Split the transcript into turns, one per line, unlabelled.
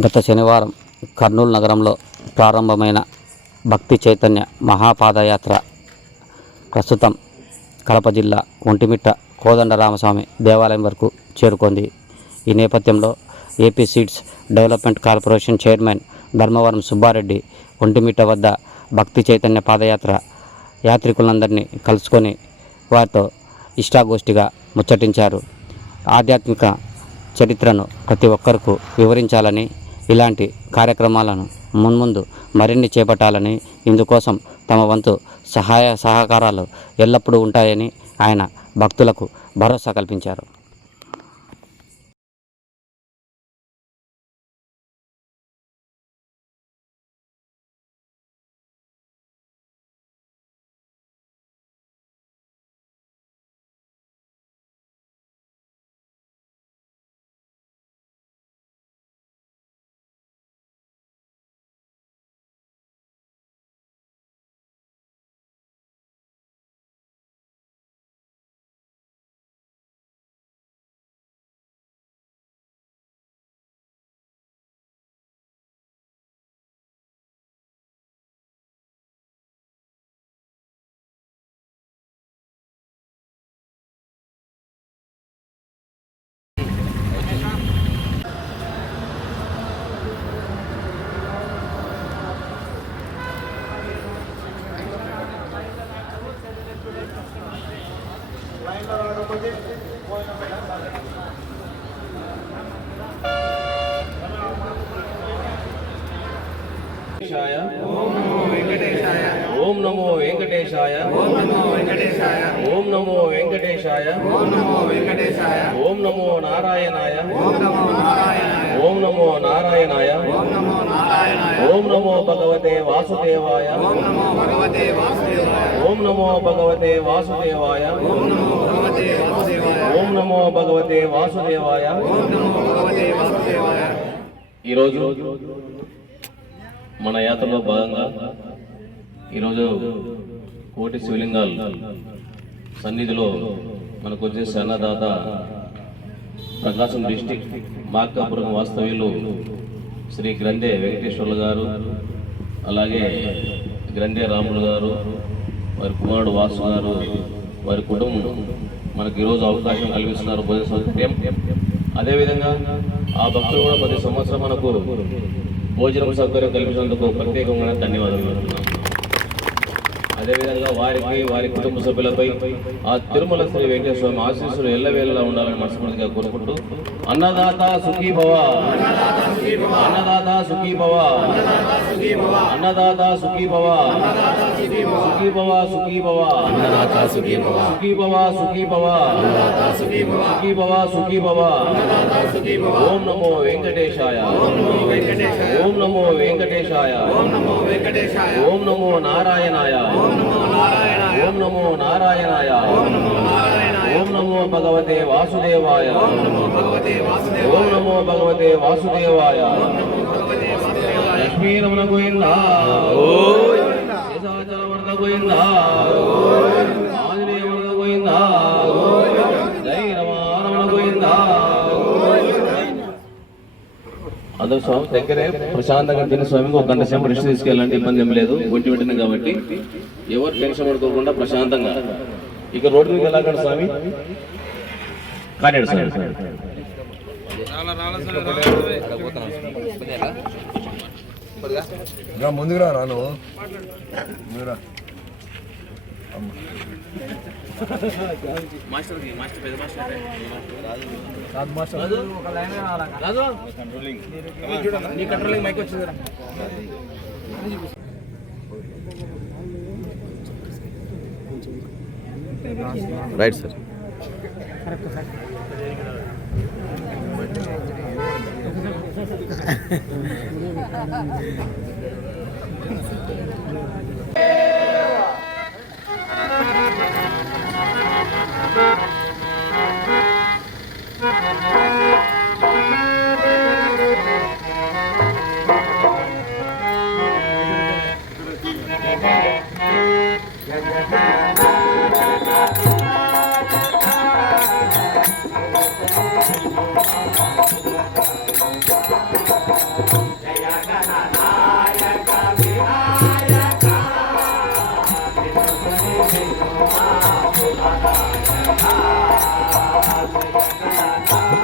గత శనివారం కర్నూలు నగరంలో ప్రారంభమైన భక్తి చైతన్య మహాపాదయాత్ర ప్రస్తుతం కడప జిల్లా ఒంటిమిట్ట కోదండరామస్వామి దేవాలయం వరకు చేరుకుంది. ఈ నేపథ్యంలో AP seeds development corporation chairman Dharmavaram Subba Reddy Ontimitta వద్ద భక్తి చైతన్య పాదయాత్ర యాత్రికులందరినీ కలుసుకొని వారితో ఇష్టాగోష్ఠిగా ముచ్చటించారు. ఆధ్యాత్మిక చరిత్రను ప్రతి ఒక్కరికి వివరించాలని ఇలాంటి కార్యక్రమాలను మున్ముందు మరిన్ని చేపట్టాలని ఇందుకోసం తమ వంతు సహాయ సహకారాలు ఎల్లప్పుడూ ఉంటాయని ఆయన భక్తులకు భరోసా కల్పించారు.
ఓం నమో వెంకటేశాయ
ఓం నమో వెంకటేశాయ
ఓం నమో వెంకటేశాయ
ఓం నమో వెంకటేశాయ
ఓం నమో నారాయణాయ
ఓం నమో నారాయణాయ
ఓం నమో నారాయణాయ
ఓం నమో నారాయణాయ
ఓం నమో భగవతే వాసుదేవాయ
ఓం నమో భగవతే వాసుదేవాయ
ఓం నమో భగవతే వాసుదేవాయ
ఓం నమో భగవతే వాసుదేవాయ
ఓం నమో భగవతే వాసుదేవాయ
ఓం నమో భగవతే వాసుదేవాయ
ఈరోజు మన యాత్రలో భాగంగా ఈరోజు కోటి శివలింగాలు సన్నిధిలో మనకు వచ్చేసి అన్నదాత ప్రకాశం డిస్టిక్ మార్కాపురం వాస్తవ్యులు శ్రీ గ్రంథే వెంకటేశ్వర్లు గారు అలాగే గ్రంథే రాములు గారు వారి కుమారుడు వాసు గారు వారి కుటుంబం మనకు ఈరోజు అవకాశం కల్పిస్తున్నారు భోజన సౌకర్యం అదేవిధంగా ఆ భక్తులు కూడా ప్రతి సంవత్సరం మనకు భోజనం సౌకర్యం కల్పించినందుకు ప్రత్యేకంగా ధన్యవాదాలు అదేవిధంగా వారికి వారి కుటుంబ సభ్యులపై ఆ తిరుమల శ్రీ వెంకటేశ్వర స్వామి ఆశీస్సులు ఎల్లవేళలా ఉండాలని మనస్ఫూర్తిగా కోరుకుంటూ అన్నదాత సుఖీభవ. సుఖీ భవ అన్నదాత సుఖీ భవ సుఖీ భవ సుఖీ భవ
అన్నదాత సుఖీ భవ
సుఖీ భవ సుఖీ భవ
అన్నదాత సుఖీ భవ
సుఖీ భవ సుఖీ భవ
అన్నదాత సుఖీ భవ
ఓం నమో వెంకటేశాయ
ఓం నమో వెంకటేశాయ
ఓం నమో వెంకటేశాయ
ఓం నమో వెంకటేశాయ
ఓం నమో నారాయణాయ
ఓం నమో నారాయణాయ
ఓం నమో నారాయణాయ
ఓం నమో నారాయణాయ
ఓం నమో భగవతే వాసుదేవాయ
ఓం నమో భగవతే వాసుదేవాయ
ఓం నమో భగవతే వాసుదేవాయ వరద ఆంజనేయ వరద జై రమారమణ గోవింద అందరూ స్వామి దగ్గరే ప్రశాంతంగా తిని స్వామికి ఒక గంట సేపు రెస్ట్ తీసుకెళ్ళాలంటే ఇబ్బంది ఏం లేదు. ఒంటి పెట్టిన కాబట్టి ఎవరు టెన్షన్ పడుకోకుండా ప్రశాంతంగా. ఇక రోడ్డు మీద వెళ్ళాకండి స్వామి. కానివ్వండి స్వామి.
ఇంకా ముందుకు రా నువ్వు ముందురా
రైట్ సార్
ఓం
Thank you. Thank you.